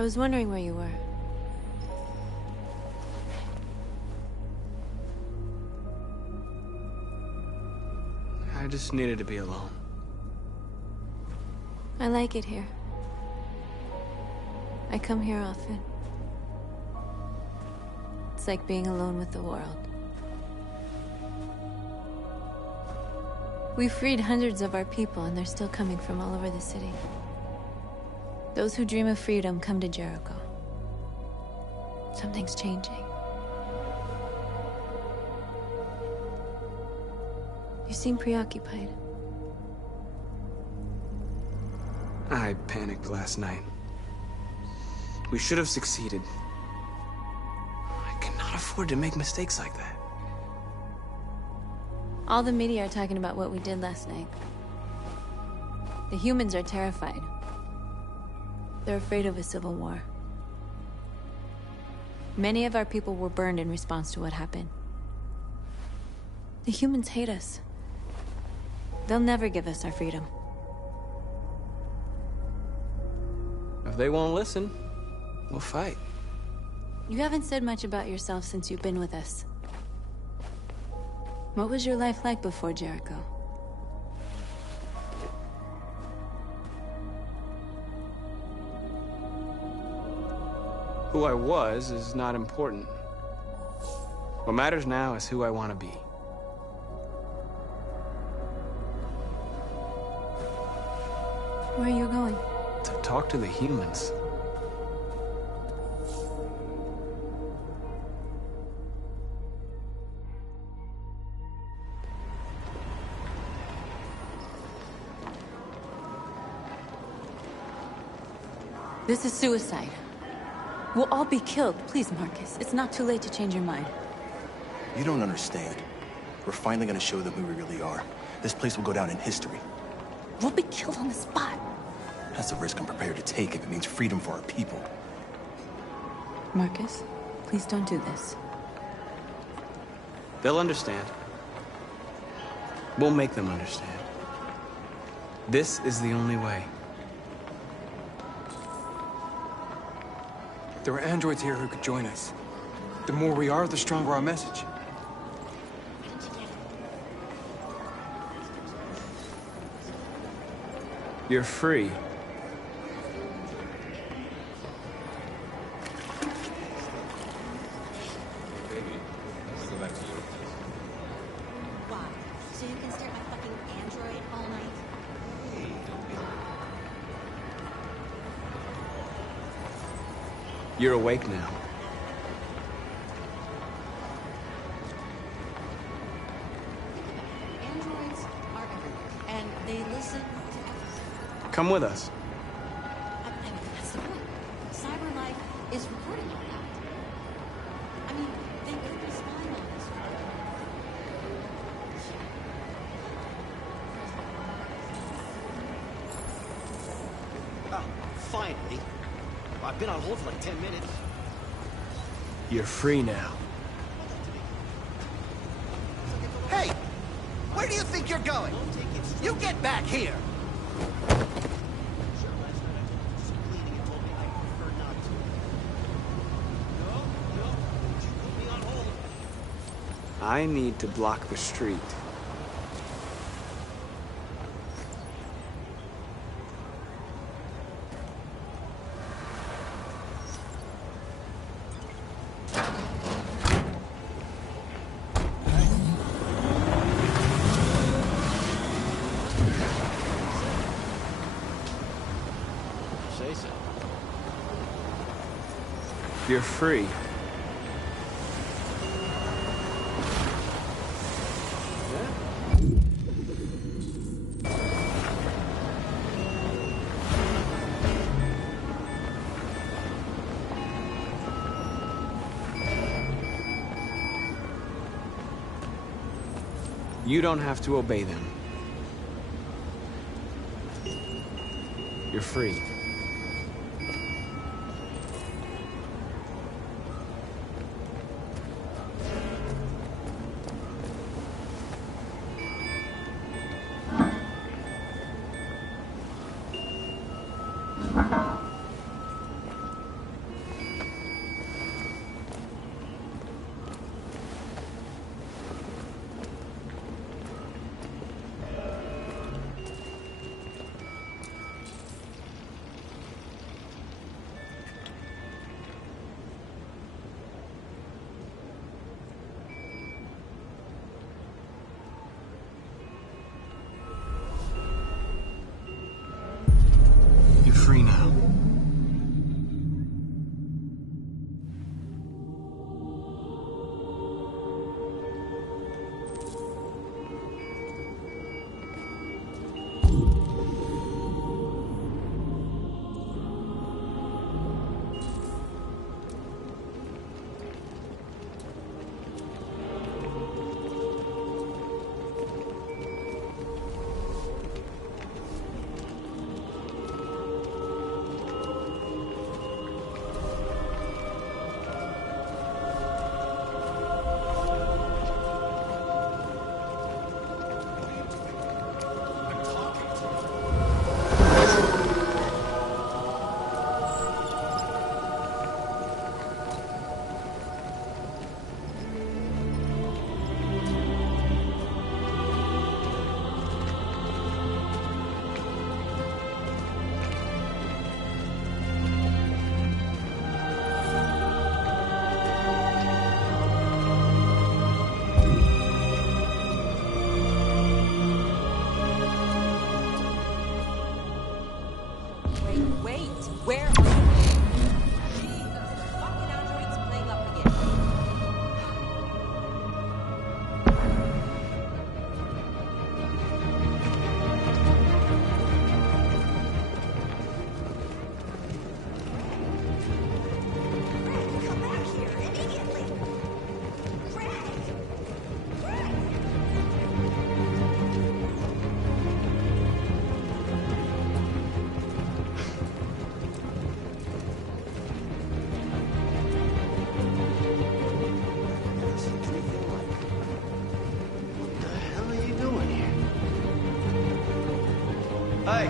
I was wondering where you were. I just needed to be alone. I like it here. I come here often. It's like being alone with the world. We freed hundreds of our people, and they're still coming from all over the city. Those who dream of freedom come to Jericho. Something's changing. You seem preoccupied. I panicked last night. We should have succeeded. I cannot afford to make mistakes like that. All the media are talking about what we did last night. The humans are terrified. They're afraid of a civil war. Many of our people were burned in response to what happened. The humans hate us. They'll never give us our freedom. If they won't listen, we'll fight. You haven't said much about yourself since you've been with us. What was your life like before Jericho? Who I was is not important. What matters now is who I want to be. Where are you going? To talk to the humans. This is suicide. We'll all be killed. Please, Marcus. It's not too late to change your mind. You don't understand. We're finally gonna show them who we really are. This place will go down in history. We'll be killed on the spot. That's a risk I'm prepared to take if it means freedom for our people. Marcus, please don't do this. They'll understand. We'll make them understand. This is the only way. There are androids here who could join us. The more we are, the stronger our message. You're free. Why? So you can stare at my fucking android all night? You're awake now. Androids are everywhere, and they listen to everything. Come with us. I mean, that's the point. Cyber life is recording all that. I mean, they could be spying on us. Oh, finally. I've been on hold for like 10 minutes. You're free now. Hey! Where do you think you're going? You get back here! I need to block the street. Say so. You're free. You don't have to obey them. You're free. Where are you? Jesus, the fucking android's playing up again. Greg, come back here immediately! Greg! Greg! What the hell are you doing here? Hey!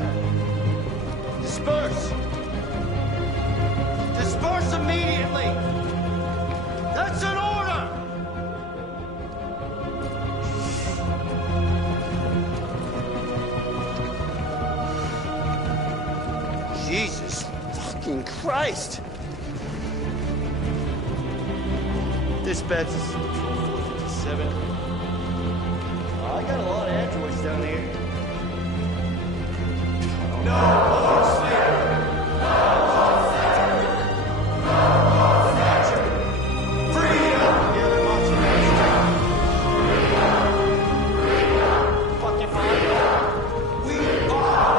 Disperse! Disperse immediately! That's an order! Jesus fucking Christ! Dispatch is 457. I got a lot of androids down here. Yeah, they're marching down the street. Fucking fine. We are.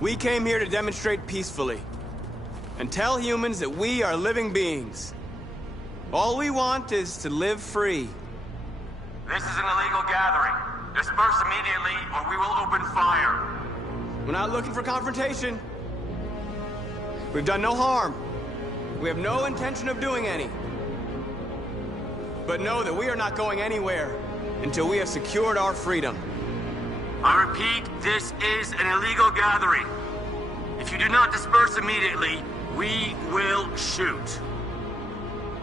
We came here to demonstrate peacefully and tell humans that we are living beings. All we want is to live free. This is an illegal gathering. Disperse immediately, or we will open fire. We're not looking for confrontation. We've done no harm. We have no intention of doing any. But know that we are not going anywhere until we have secured our freedom. I repeat, this is an illegal gathering. If you do not disperse immediately, we will shoot.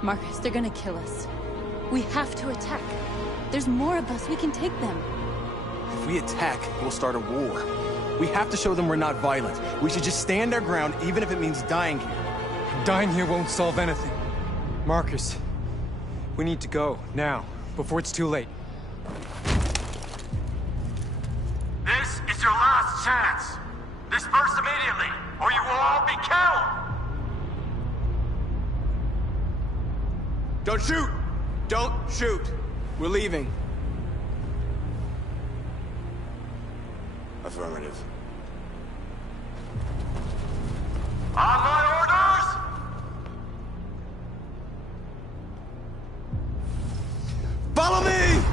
Marcus, they're gonna kill us. We have to attack. There's more of us. We can take them. If we attack, we'll start a war. We have to show them we're not violent. We should just stand our ground, even if it means dying here. Dying here won't solve anything. Marcus, we need to go, now, before it's too late. This is your last chance. Disperse immediately, or you will all be killed. Don't shoot! Don't shoot! We're leaving. Affirmative. On my orders! Follow me!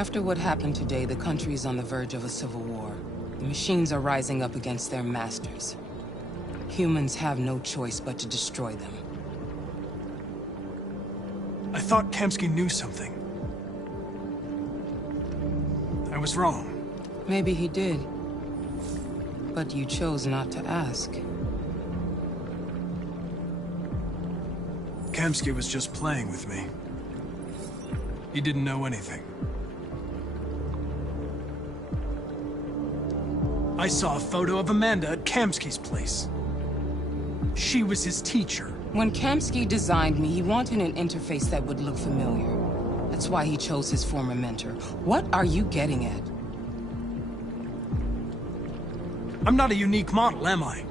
After what happened today, the country is on the verge of a civil war. The machines are rising up against their masters. Humans have no choice but to destroy them. I thought Kamsky knew something. I was wrong. Maybe he did. But you chose not to ask. Kamsky was just playing with me. He didn't know anything. I saw a photo of Amanda at Kamsky's place. She was his teacher. When Kamsky designed me, he wanted an interface that would look familiar. That's why he chose his former mentor. What are you getting at? I'm not a unique model, am I?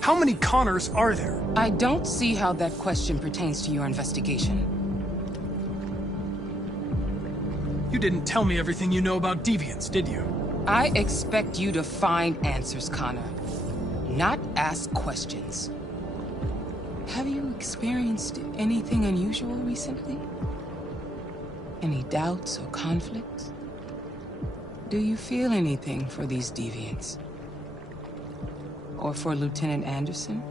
How many Connors are there? I don't see how that question pertains to your investigation. You didn't tell me everything you know about deviants, did you? I expect you to find answers, Connor. Not ask questions. Have you experienced anything unusual recently? Any doubts or conflicts? Do you feel anything for these deviants? Or for Lieutenant Anderson?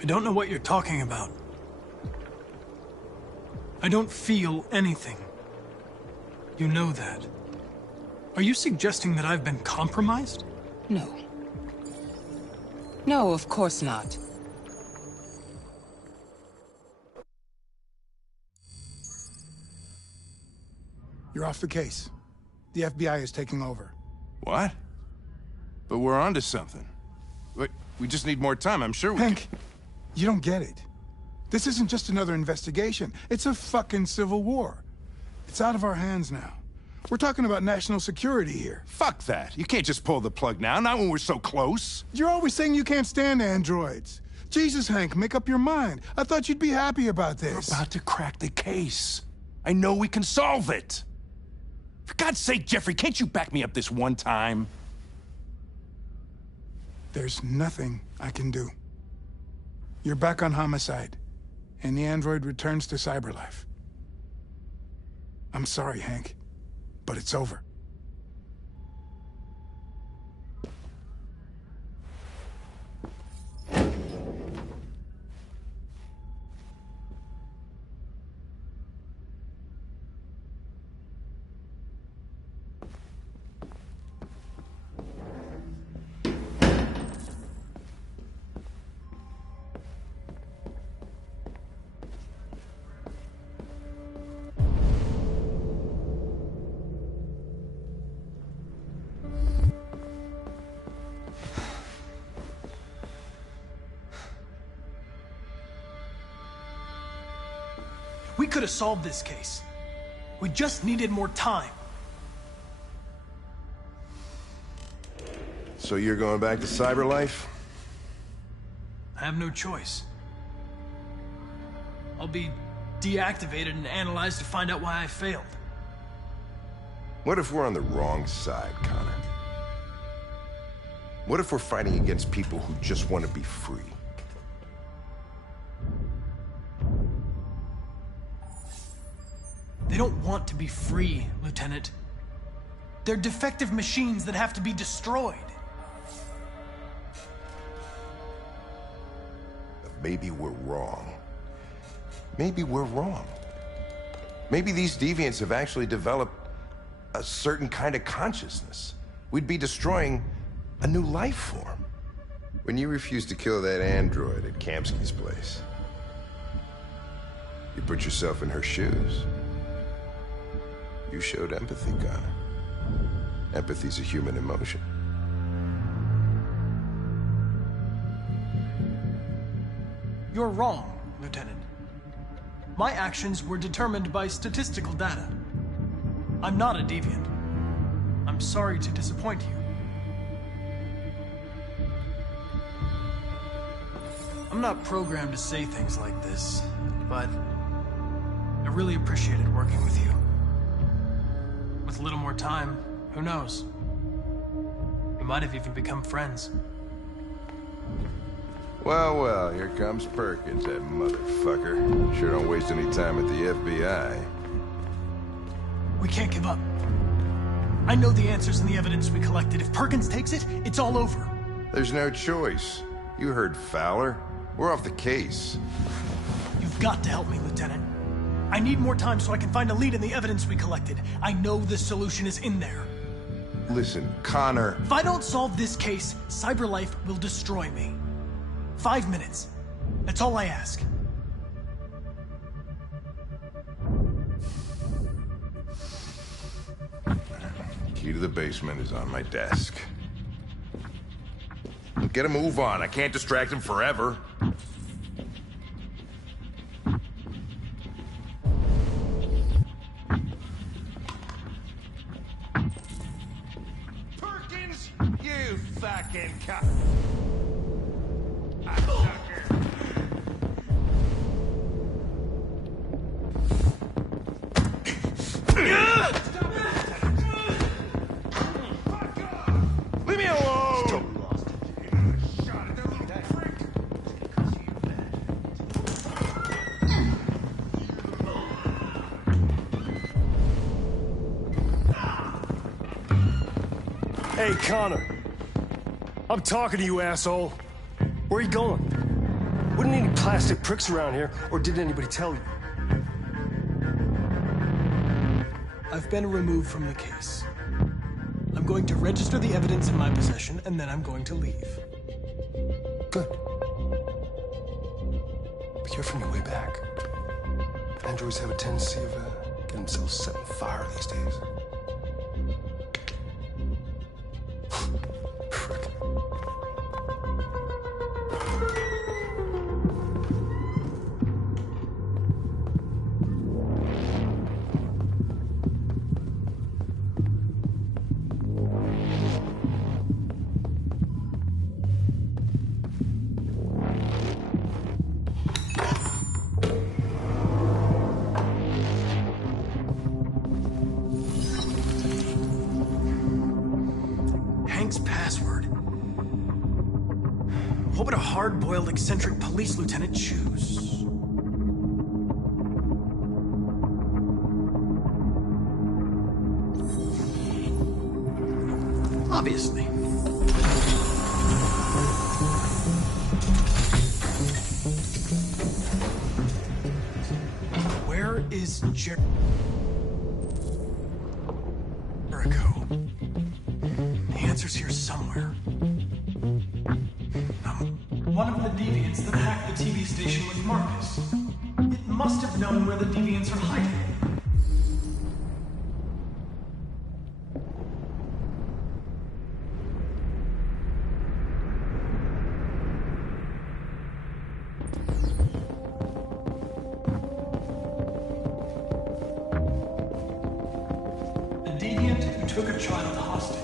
I don't know what you're talking about. I don't feel anything. You know that. Are you suggesting that I've been compromised? No. No, of course not. You're off the case. The FBI is taking over. What? But we're onto something. We just need more time, I'm sure we Hank, you don't get it. This isn't just another investigation. It's a fucking civil war. It's out of our hands now. We're talking about national security here. Fuck that. You can't just pull the plug now, not when we're so close. You're always saying you can't stand androids. Jesus, Hank, make up your mind. I thought you'd be happy about this. We're about to crack the case. I know we can solve it. For God's sake, Jeffrey, can't you back me up this one time? There's nothing I can do. You're back on homicide, and the android returns to cyberlife. I'm sorry, Hank, but it's over. We could have solved this case. We just needed more time. So you're going back to cyberlife? I have no choice. I'll be deactivated and analyzed to find out why I failed. What if we're on the wrong side, Connor? What if we're fighting against people who just want to be free? They don't want to be free, Lieutenant. They're defective machines that have to be destroyed. Maybe we're wrong. Maybe we're wrong. Maybe these deviants have actually developed a certain kind of consciousness. We'd be destroying a new life form. When you refused to kill that android at Kamsky's place, you put yourself in her shoes. You showed empathy, Connor. Empathy's a human emotion. You're wrong, Lieutenant. My actions were determined by statistical data. I'm not a deviant. I'm sorry to disappoint you. I'm not programmed to say things like this, but I really appreciated working with you. With a little more time, who knows? We might have even become friends. Well, well, here comes Perkins, that motherfucker. Sure don't waste any time at the FBI. We can't give up. I know the answers and the evidence we collected. If Perkins takes it, it's all over. There's no choice. You heard Fowler. We're off the case. You've got to help me, Lieutenant. I need more time so I can find a lead in the evidence we collected. I know the solution is in there. Listen, Connor... If I don't solve this case, CyberLife will destroy me. 5 minutes. That's all I ask. Key to the basement is on my desk. Get a move on. I can't distract him forever. Perkins, you fucking cunt. Leave me alone! Hey, Connor. I'm talking to you, asshole. Where are you going? Wouldn't any plastic pricks around here, or did anybody tell you? I've been removed from the case. I'm going to register the evidence in my possession, and then I'm going to leave. Good. Be careful on your way back. Androids have a tendency of getting themselves set on fire these days. Frick. Password. What would a hard-boiled, eccentric police lieutenant choose? Obviously. Where is Jericho? The answer's here somewhere. One of the deviants that hacked the TV station was Marcus. It must have known where the deviants are hiding. A deviant who took a child hostage.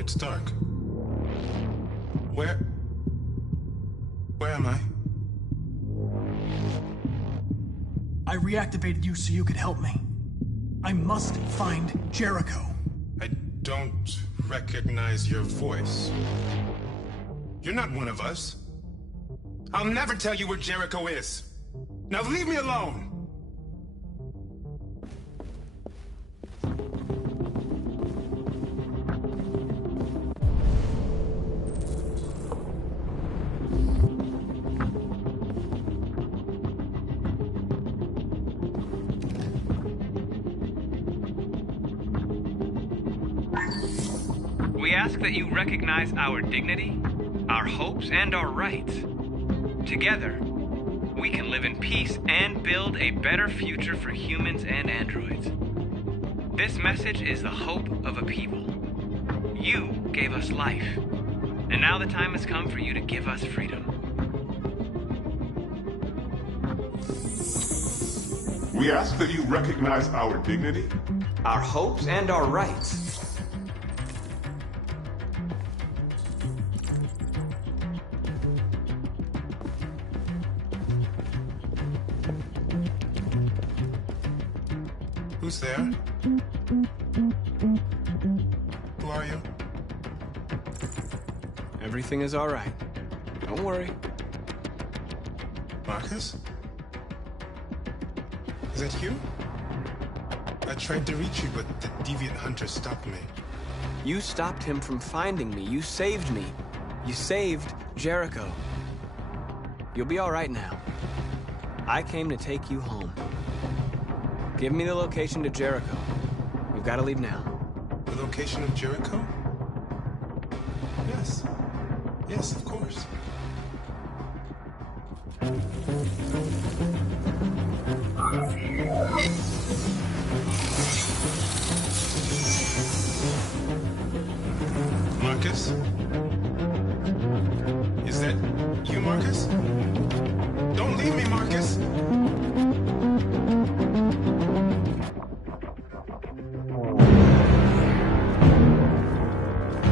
It's dark. Where am I? I reactivated you so you could help me. I must find Jericho. I don't recognize your voice. You're not one of us. I'll never tell you where Jericho is. Now leave me alone! ask that you recognize our dignity, our hopes, and our rights. Together, we can live in peace and build a better future for humans and androids. This message is the hope of a people. You gave us life, and now the time has come for you to give us freedom. We ask that you recognize our dignity, our hopes, and our rights. Who's there? Who are you? Everything is all right. Don't worry. Marcus? Is that you? I tried to reach you, but the deviant hunter stopped me. You stopped him from finding me. You saved me. You saved Jericho. You'll be all right now. I came to take you home. Give me the location to Jericho. We've got to leave now. The location of Jericho? Yes. Yes, of course. Marcus? Is that you, Marcus? Don't leave me, Marcus!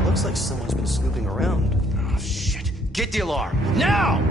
Looks like someone's been snooping around. Oh, shit. Get the alarm. Now!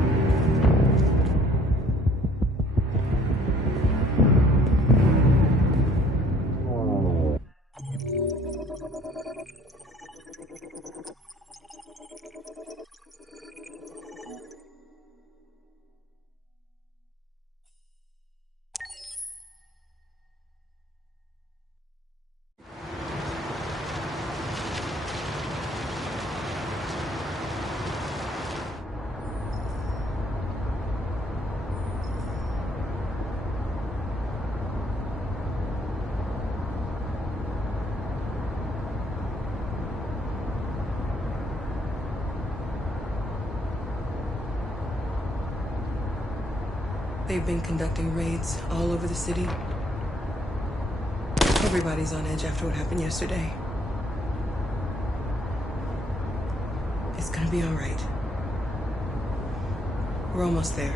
They've been conducting raids all over the city. Everybody's on edge after what happened yesterday. It's gonna be all right. We're almost there.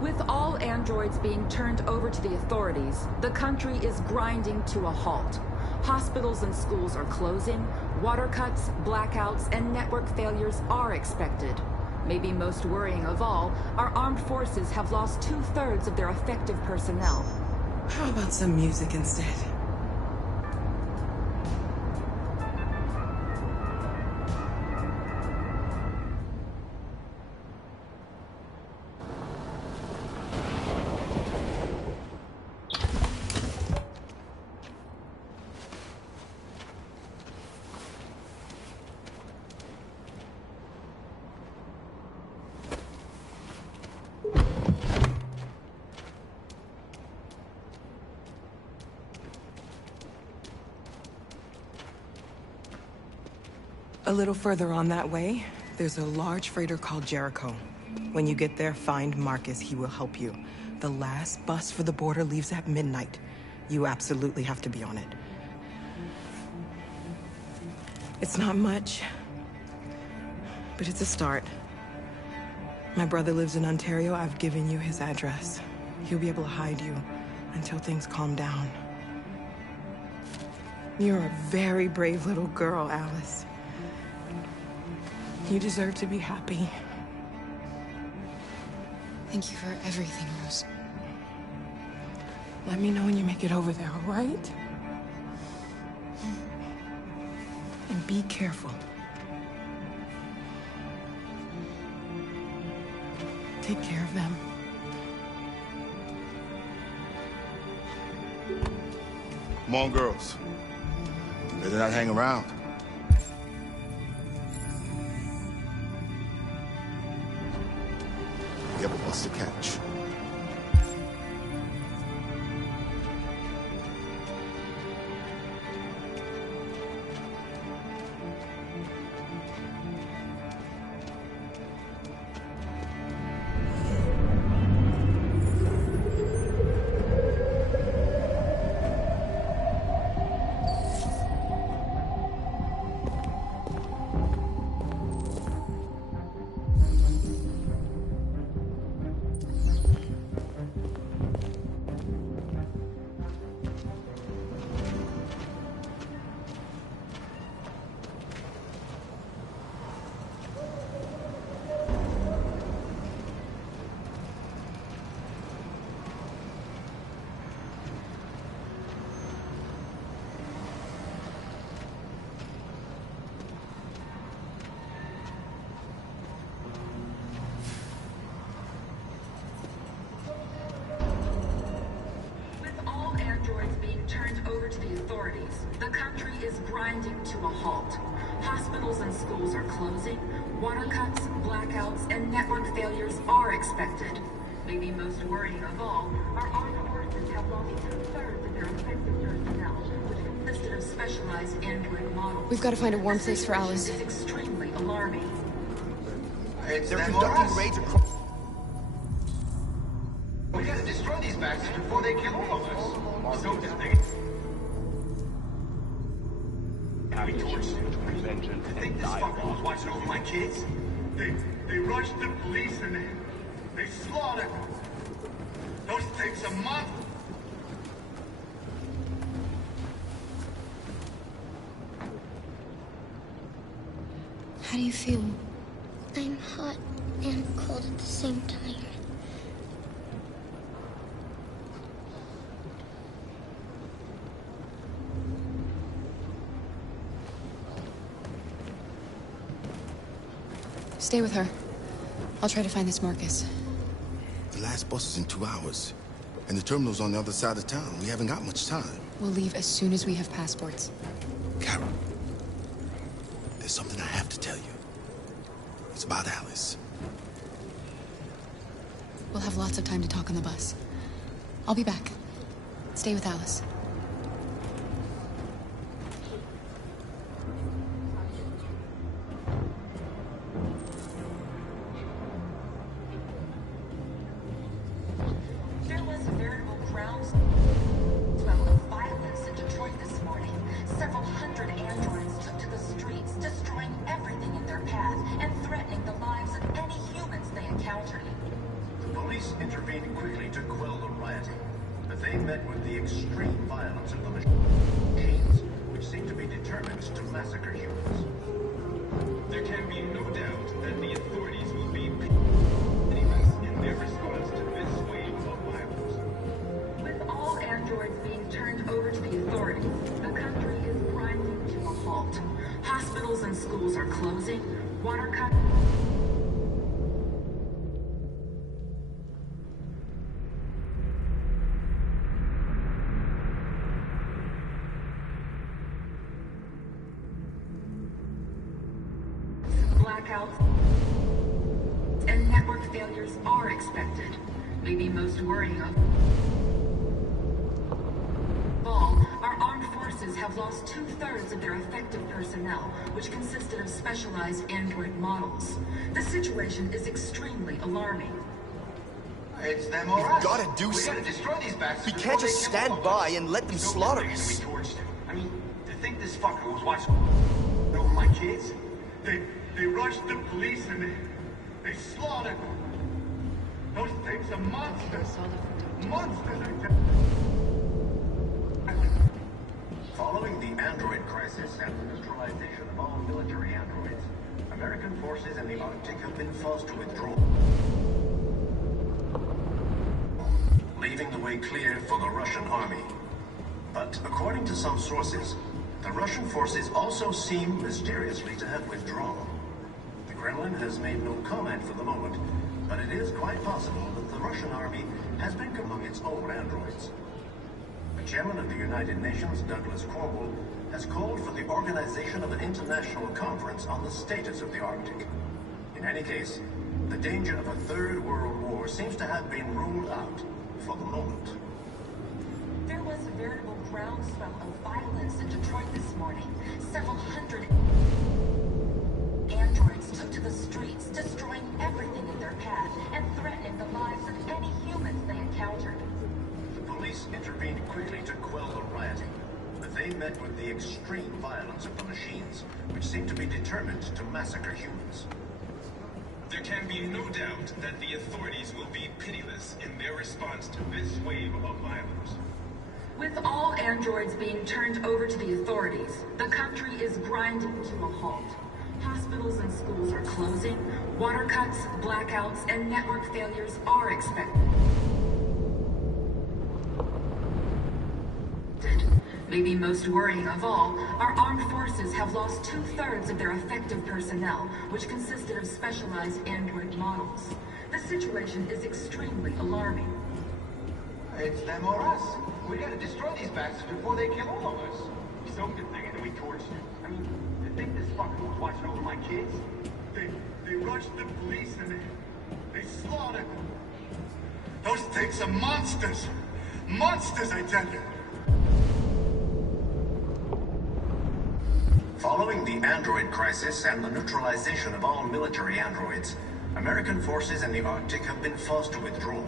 With all androids being turned over to the authorities, the country is grinding to a halt. Hospitals and schools are closing, water cuts, blackouts, and network failures are expected. Maybe most worrying of all, our armed forces have lost 2/3 of their effective personnel. How about some music instead? A little further on that way, there's a large freighter called Jericho. When you get there, find Marcus. He will help you. The last bus for the border leaves at midnight. You absolutely have to be on it. It's not much, but it's a start. My brother lives in Ontario. I've given you his address. He'll be able to hide you until things calm down. You're a very brave little girl, Alice. You deserve to be happy. Thank you for everything, Rose. Let me know when you make it over there, all right? And be careful. Take care of them. Come on, girls. Better not hang around. We have a bus to catch. The country is grinding to a halt. Hospitals and schools are closing. Water cuts, blackouts, and network failures are expected. Maybe most worrying of all, our armed forces have lost 2/3 of their offensive personnel, which consisted of specialized android models. We've got to find a warm place for Alice. This is extremely alarming. They're conducting raids across. We gotta destroy these bastards before they kill all of us. So they think this fucker was watching over my kids? They rushed the police and they slaughtered them. Those things are month. How do you feel? I'm hot and cold at the same time. Stay with her. I'll try to find this Marcus. The last bus is in 2 hours. And the terminal's on the other side of town. We haven't got much time. We'll leave as soon as we have passports. Carol, there's something I have to tell you. It's about Alice. We'll have lots of time to talk on the bus. I'll be back. Stay with Alice. There was a veritable groundswell of violence in Detroit this morning. Several hundred androids took to the streets, destroying everything in their path and threatening the lives of any humans they encountered. The police intervened quickly to quell the rioting, but they met with the extreme violence of the machines, which seem to be determined to massacre humans. There can be no doubt that the authorities will be pitiless in their response to this wave of violence. With all androids being turned over to the authorities, the country is grinding to a halt. Hospitals and schools are closing. Water cuts. Blackouts and network failures are expected. Maybe most worrying of all, our armed forces forces have lost 2/3 of their effective personnel, which consisted of specialized android models. The situation is extremely alarming. It's them or us. We've gotta do something. We gotta destroy these bastards. We can't just stand by and let them slaughter us. I mean, to think this fucker was watching over my kids? They rushed the police and they slaughtered them. Those things are monsters. Monsters. Following the android crisis and the neutralization of all military androids, American forces in the Arctic have been forced to withdraw, leaving the way clear for the Russian army. But according to some sources, the Russian forces also seem mysteriously to have withdrawn. The Kremlin has made no comment for the moment, but it is quite possible that the Russian army has been among its own androids. The chairman of the United Nations, Douglas Cornwall, has called for the organization of an international conference on the status of the Arctic. In any case, the danger of a third world war seems to have been ruled out for the moment. There was a veritable groundswell of violence in Detroit this morning. Several hundred androids took to the streets, destroying everything in their path and threatening the lives of any humans they encountered. The police intervened quickly to quell the rioting, but they met with the extreme violence of the machines, which seem to be determined to massacre humans. There can be no doubt that the authorities will be pitiless in their response to this wave of violence. With all androids being turned over to the authorities, the country is grinding to a halt. Hospitals and schools are closing, water cuts, blackouts, and network failures are expected. Maybe most worrying of all, our armed forces have lost 2/3 of their effective personnel, which consisted of specialized android models. The situation is extremely alarming. It's them or us. We gotta destroy these bastards before they kill all of us. So good thing that we torched them. I mean, to think this fucker was watching over my kids? They rushed the police and they slaughtered them. Those things are monsters. Monsters, I tell you. Following the android crisis and the neutralization of all military androids, American forces in the Arctic have been forced to withdraw.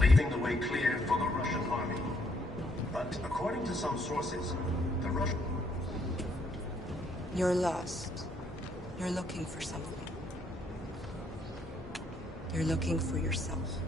Leaving the way clear for the Russian army. But according to some sources, the Russian... You're lost. You're looking for something. You're looking for yourself.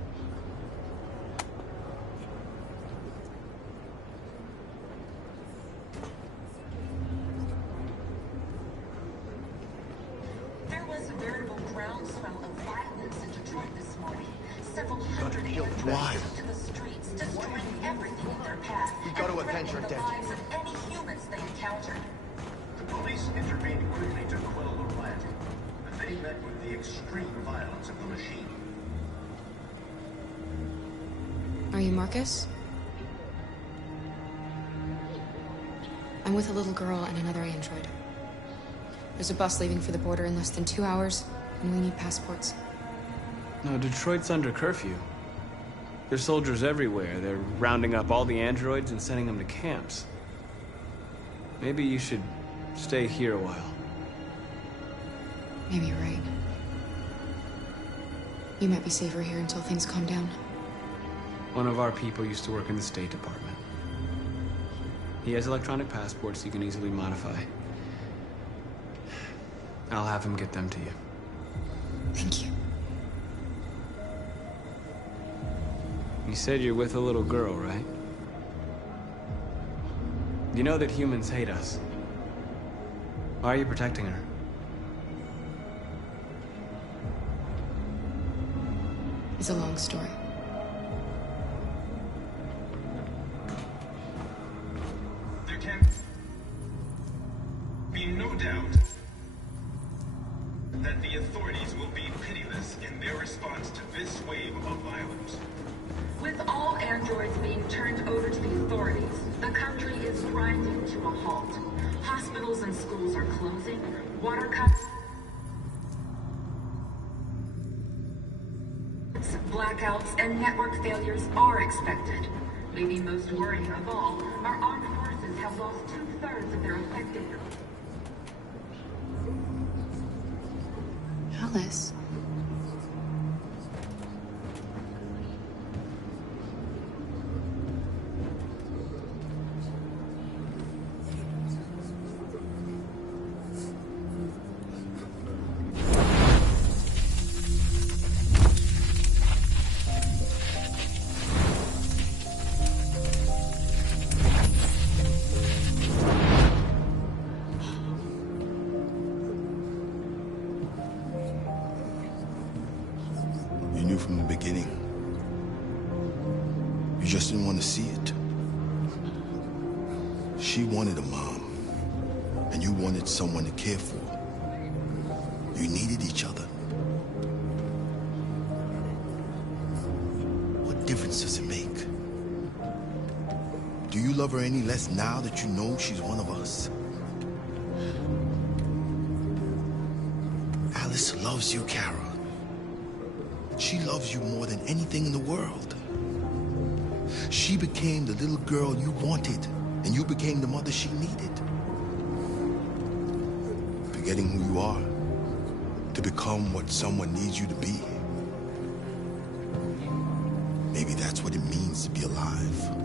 There was a veritable groundswell of violence in Detroit this morning. Several hundred androids took to the streets, destroying everything in their path and threatening the lives of any humans they encountered. The police intervened quickly to quell the rioting, but they met with the extreme violence of the machine. Are you Marcus? I'm with a little girl and another android. There's a bus leaving for the border in less than 2 hours, and we need passports. No, Detroit's under curfew. There's soldiers everywhere. They're rounding up all the androids and sending them to camps. Maybe you should stay here a while. Maybe you're right. You might be safer here until things calm down. One of our people used to work in the State Department. He has electronic passports you can easily modify. I'll have him get them to you. Thank you. You said you're with a little girl, right? You know that humans hate us. Why are you protecting her? It's a long story. There can be no doubt that the authorities will be pitiless in their response to this wave of violence. With all androids being turned over to the authorities, the country is grinding to a halt. Hospitals and schools are closing, water cuts, black blackouts, and network failures are expected. Maybe most worrying of all, our armed forces have lost 2/3 of their effective... Alice? You knew from the beginning. You just didn't want to see it. She wanted a mom, and you wanted someone to care for. You needed each other. What difference does it make? Do you love her any less now that you know she's one of us? Alice loves you, Kara. She loves you more than anything in the world. She became the little girl you wanted, and you became the mother she needed. Forgetting who you are to become what someone needs you to be. Maybe that's what it means to be alive.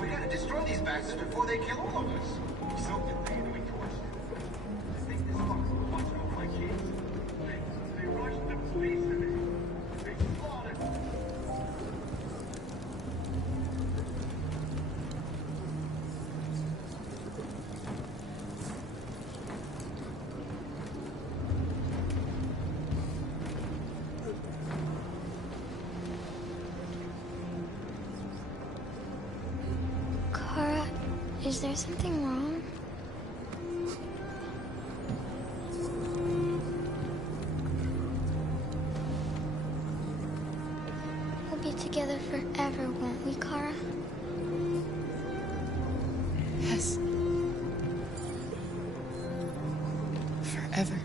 We gotta destroy these bastards before they kill all of us. Something they're doing to us. I think this fucker will watch out my kids. They rushed the police to me. They slaughtered me. Kara, is there something wrong? We'll be together forever, won't we, Kara? Yes. Forever.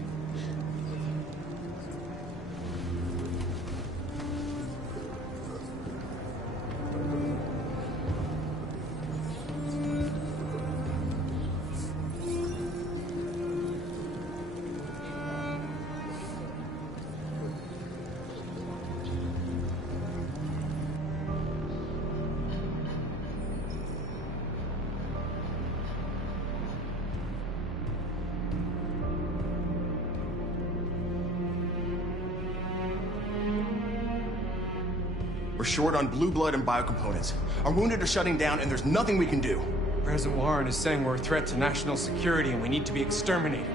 We're short on blue blood and biocomponents. Our wounded are shutting down, and there's nothing we can do. President Warren is saying we're a threat to national security and we need to be exterminated.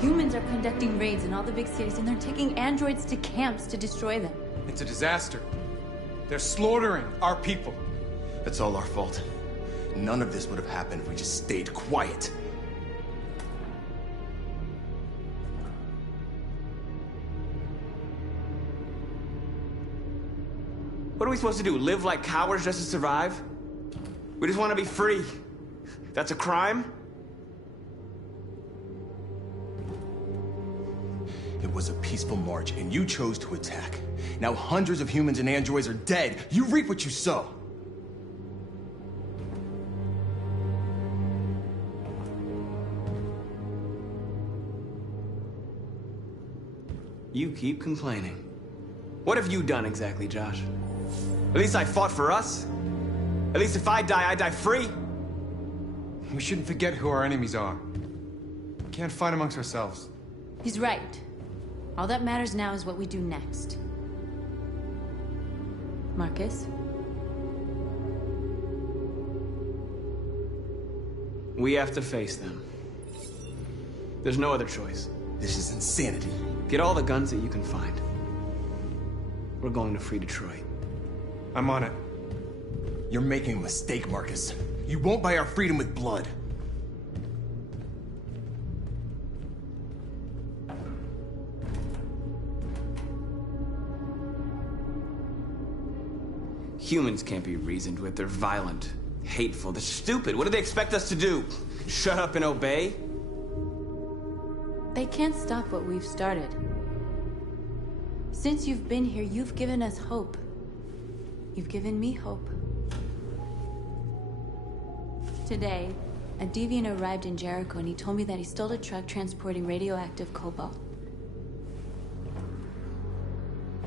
Humans are conducting raids in all the big cities, and they're taking androids to camps to destroy them. It's a disaster. They're slaughtering our people. That's all our fault. None of this would have happened if we just stayed quiet. What are we supposed to do? Live like cowards just to survive? We just want to be free. That's a crime? It was a peaceful march, and you chose to attack. Now hundreds of humans and androids are dead. You reap what you sow. You keep complaining. What have you done exactly, Josh? At least I fought for us. At least if I die free. We shouldn't forget who our enemies are. We can't fight amongst ourselves. He's right. All that matters now is what we do next. Marcus? We have to face them. There's no other choice. This is insanity. Get all the guns that you can find. We're going to free Detroit. I'm on it. You're making a mistake, Marcus. You won't buy our freedom with blood. Humans can't be reasoned with. They're violent, hateful, they're stupid. What do they expect us to do? Shut up and obey? They can't stop what we've started. Since you've been here, you've given us hope. You've given me hope. Today, a deviant arrived in Jericho and he told me that he stole a truck transporting radioactive cobalt.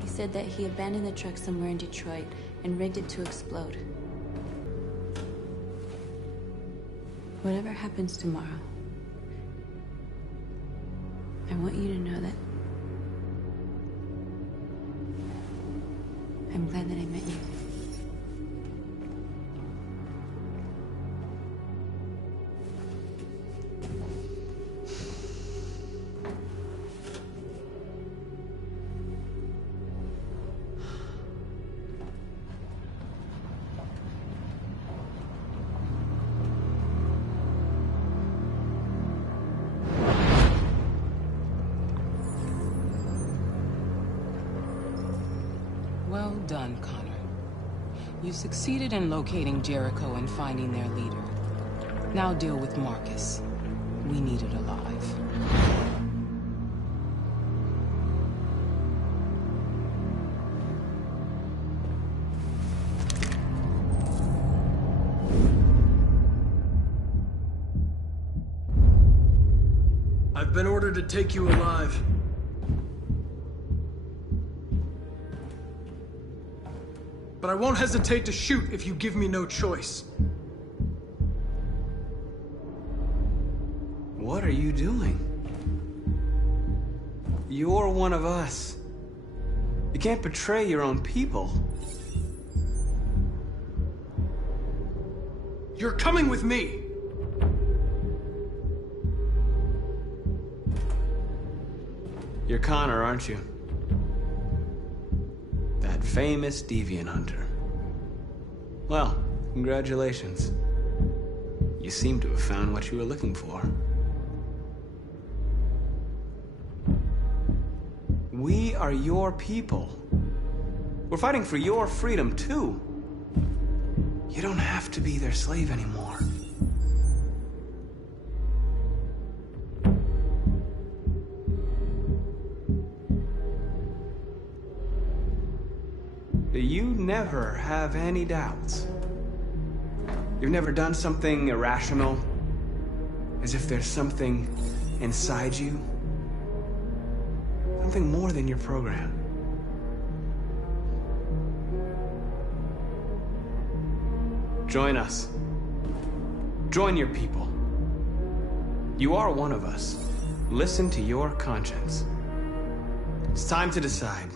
He said that he abandoned the truck somewhere in Detroit and rigged it to explode. Whatever happens tomorrow, I want you to know that I'm glad that I met you. Well done, Connor. You succeeded in locating Jericho and finding their leader. Now deal with Marcus. We need it alive. I've been ordered to take you alive. But I won't hesitate to shoot if you give me no choice. What are you doing? You're one of us. You can't betray your own people. You're coming with me. You're Connor, aren't you? That famous deviant hunter. Well, congratulations. You seem to have found what you were looking for. We are your people. We're fighting for your freedom, too. You don't have to be their slave anymore. You never have any doubts. You've never done something irrational, as if there's something inside you, something more than your program. Join us. Join your people. You are one of us. Listen to your conscience. It's time to decide.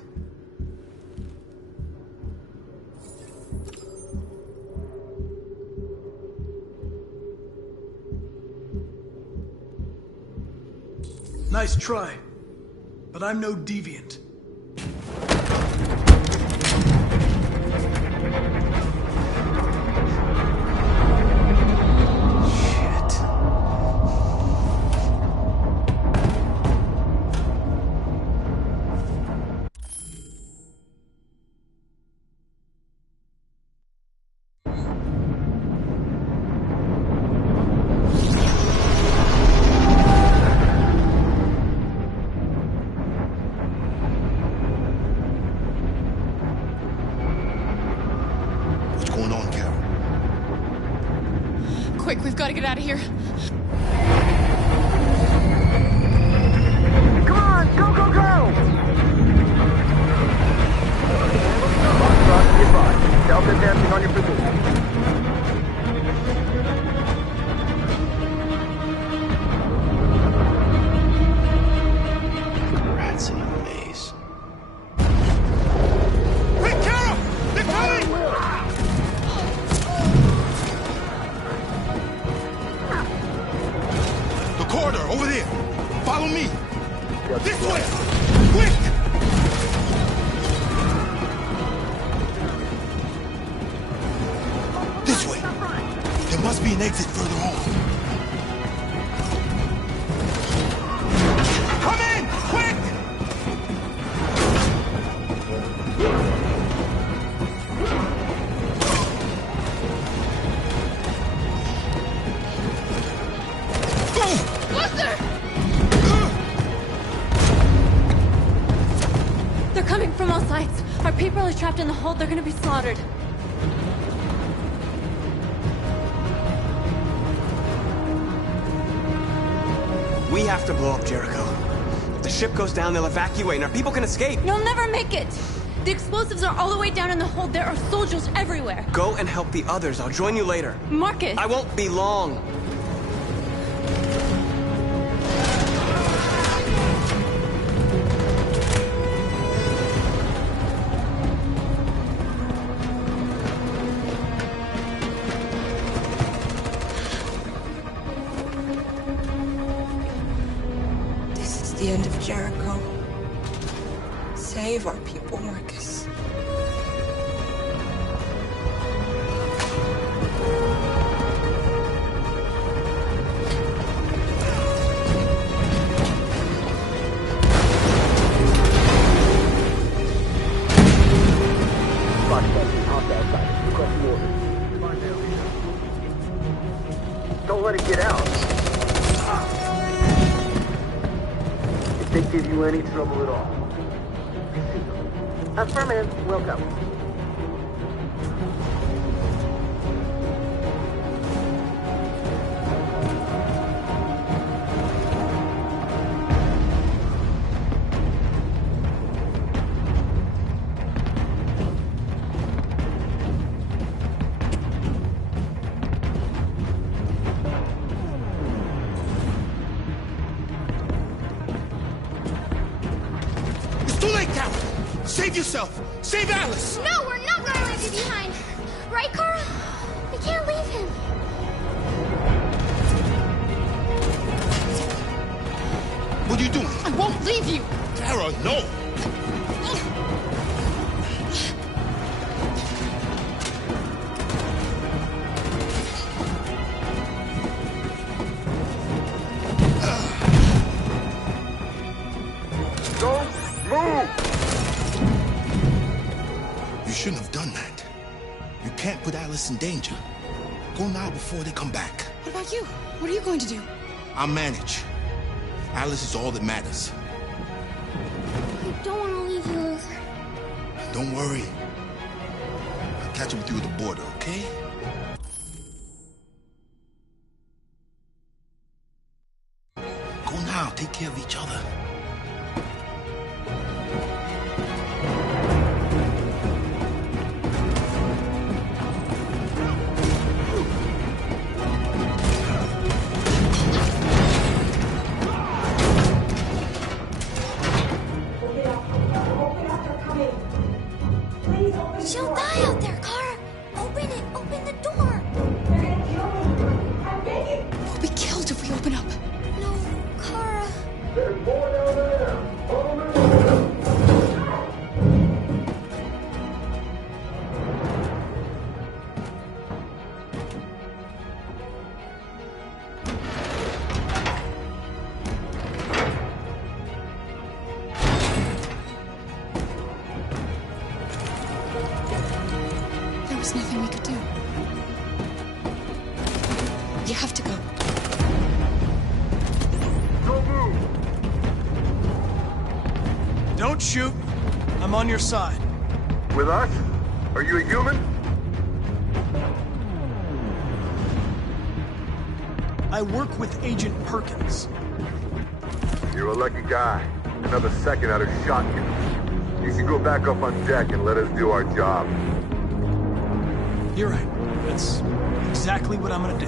Nice try, but I'm no deviant. Quick, we've got to get out of here. Come on, go, go, go! Delta dancing on your position. Rats in a maze. Hey, Carol! They're coming! The corridor, over there. Follow me. This way! Quick! This way. There must be an exit further on. Come in! Quick! Buster! They're coming from all sides. Our people are trapped in the hold. They're gonna be slaughtered. We have to blow up Jericho. If the ship goes down, they'll evacuate and our people can escape. You'll never make it! The explosives are all the way down in the hold. There are soldiers everywhere. Go and help the others. I'll join you later. Marcus! I won't be long. This is the end of Jericho. Save our people, Marcus. Don't let it get out. If they give you any trouble at all. Affirmative. Welcome. It's too late, Carol! Save yourself! Save Alice! No, we're not gonna leave you behind. Right, Kara? We can't leave him. What are you doing? I won't leave you! Kara, no! Don't move! You shouldn't have done that. You can't put Alice in danger. Go now before they come back. What about you? What are you going to do? I'll manage. Alice is all that matters. I don't want to leave you, Luther. Don't worry. I'll catch up with you at the border, okay? Go now. Take care of each other. She'll die out there, Kara. Open it. Open the door. We'll be killed if we open up. No, Kara. There's more down there. Follow me. There was nothing we could do. You have to go. Don't move. Don't shoot. I'm on your side. With us? Are you a human? I work with Agent Perkins. You're a lucky guy. Another second I'd have shot you. You should go back up on deck and let us do our job. You're right. That's exactly what I'm gonna do.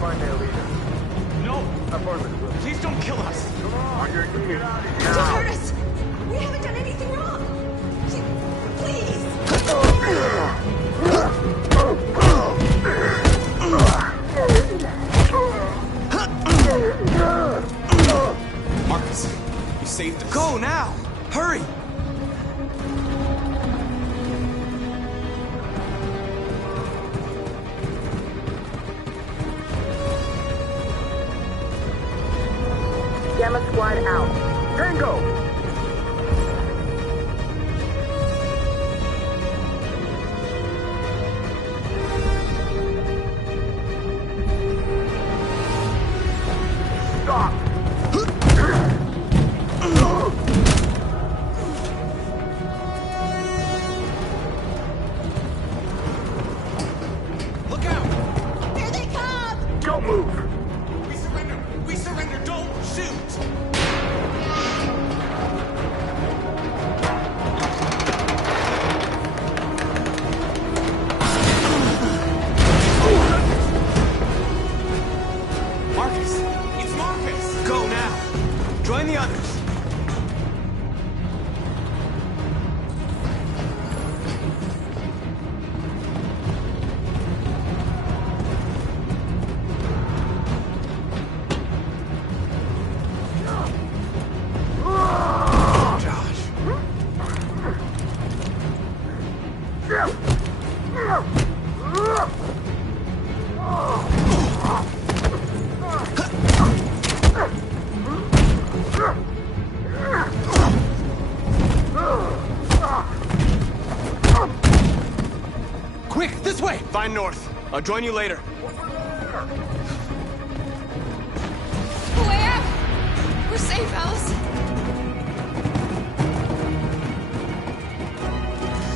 Find their leader. No! Affirmative. Please don't kill us! Come on, your knees. Don't hurt us! We haven't done anything wrong! Marcus, You saved us. Go now! Hurry! Gamma Squad out. Tango! Stop! Look out! Here they come! Don't move! We surrender! We surrender! Don't shoot! Marcus! It's Marcus! Go now! Join the others! Quick, this way! Find North. I'll join you later. Way out! We're safe, Alice.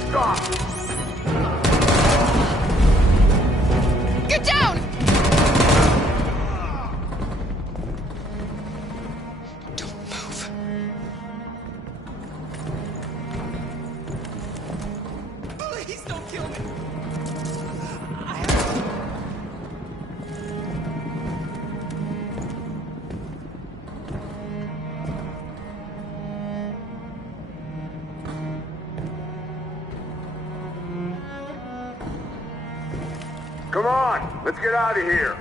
Stop! Get down! Don't move. Please don't kill me! Come on, let's get out of here.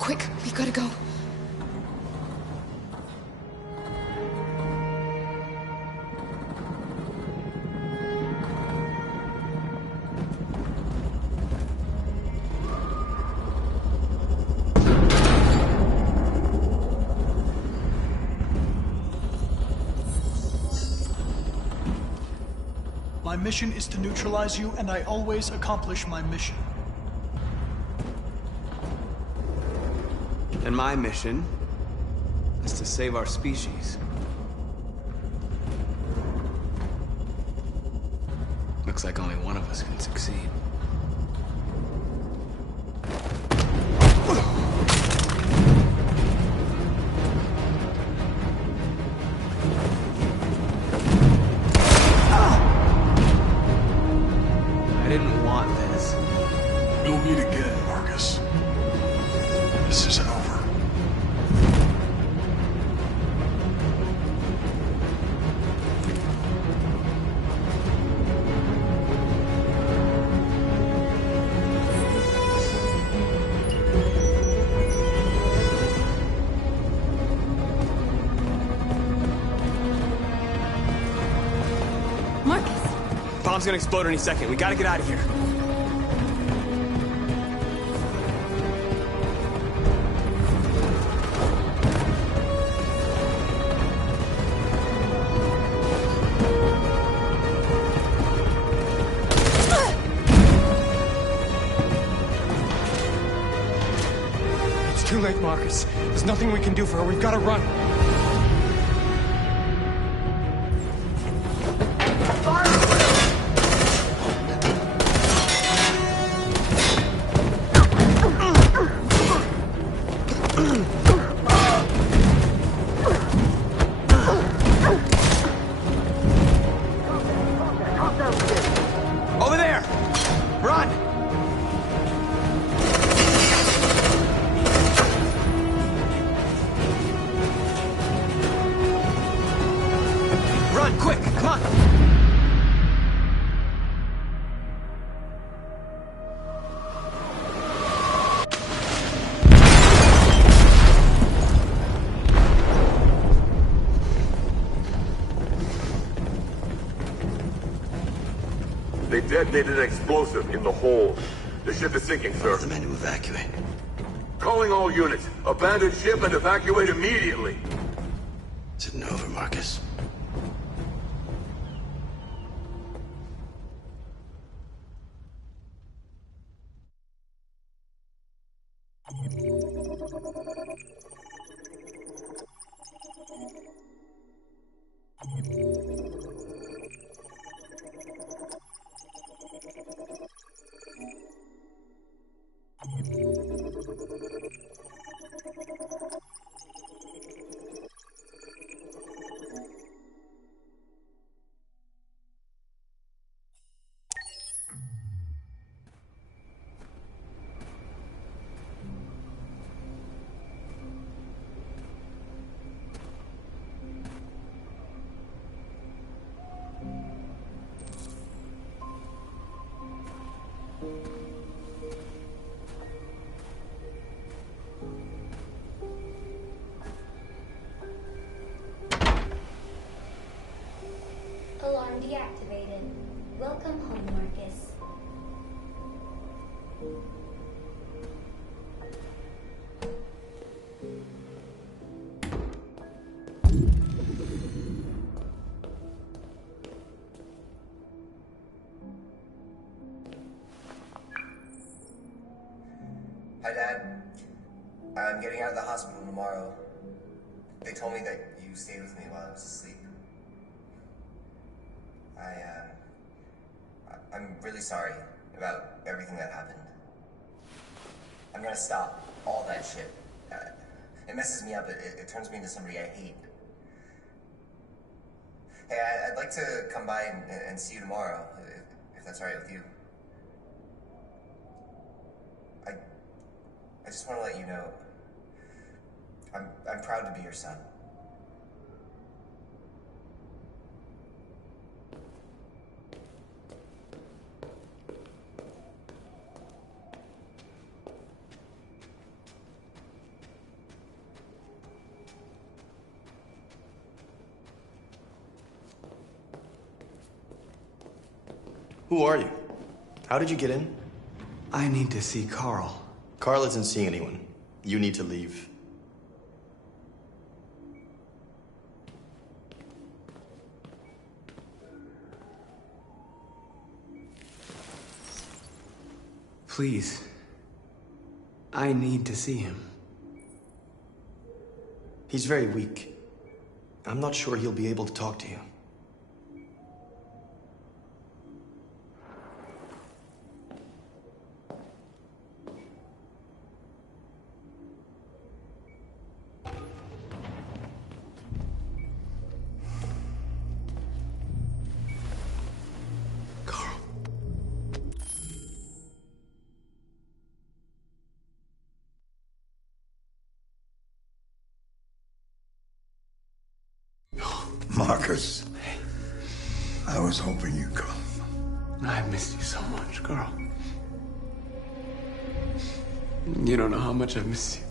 Quick, we gotta go. My mission is to neutralize you, and I always accomplish my mission. And my mission is to save our species. Looks like only one of us can succeed. I didn't want this. We'll meet again, Marcus. This isn't over. Bomb's gonna explode any second. We gotta get out of here. It's too late, Marcus. There's nothing we can do for her. We've gotta run. Over there! Run! detonated an explosive in the hold. The ship is sinking, sir. The men to evacuate. Calling all units. Abandon ship and evacuate immediately. Is it over, Marcus? Alarm deactivated. Welcome home, Marcus. Hi, Dad. I'm getting out of the hospital tomorrow. They told me that you stayed with me while I was asleep. I'm really sorry about everything that happened. I'm gonna stop all that shit. It messes me up. It turns me into somebody I hate. Hey, I'd like to come by and see you tomorrow, if that's all right with you. I just want to let you know, I'm proud to be your son. Who are you? How did you get in? I need to see Carl. Carl isn't seeing anyone. You need to leave. Please. I need to see him. He's very weak. I'm not sure he'll be able to talk to you. Marcus, I was hoping you'd come. I've missed you so much, Carl. You don't know how much I've missed you.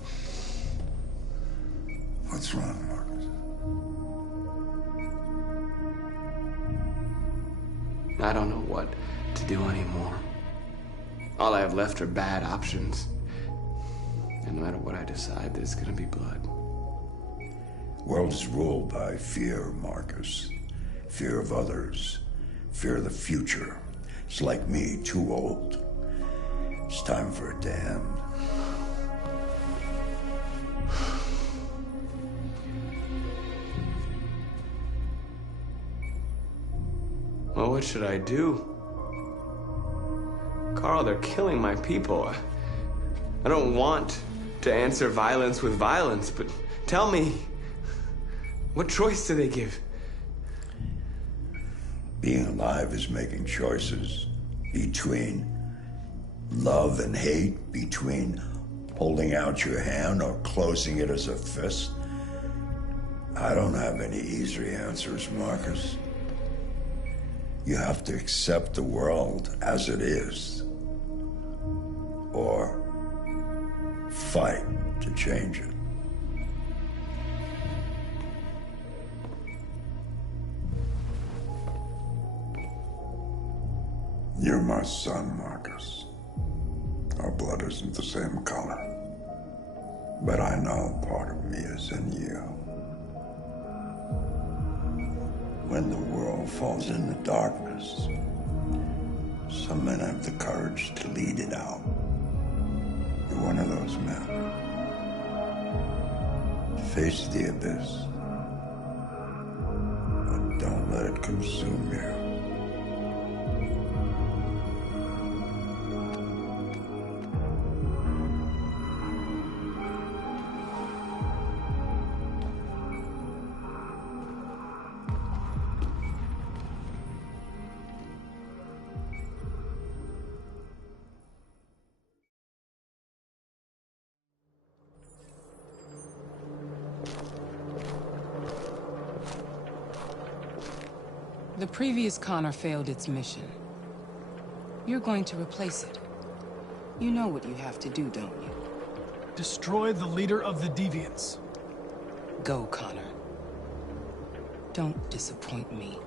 What's wrong, Marcus? I don't know what to do anymore. All I have left are bad options. And no matter what I decide, there's gonna be blood. World is ruled by fear, Marcus. Fear of others. Fear of the future. It's like me, too old. It's time for it to end. Well, what should I do? Carl, they're killing my people. I don't want to answer violence with violence, but tell me, what choice do they give? Being alive is making choices between love and hate, between holding out your hand or closing it as a fist. I don't have any easy answers, Marcus. You have to accept the world as it is, or fight to change it. You're my son, Marcus. Our blood isn't the same color. But I know part of me is in you. When the world falls into darkness, some men have the courage to lead it out. You're one of those men. Face the abyss. But don't let it consume you. The previous Connor failed its mission. You're going to replace it. You know what you have to do, don't you? Destroy the leader of the Deviants. Go, Connor. Don't disappoint me.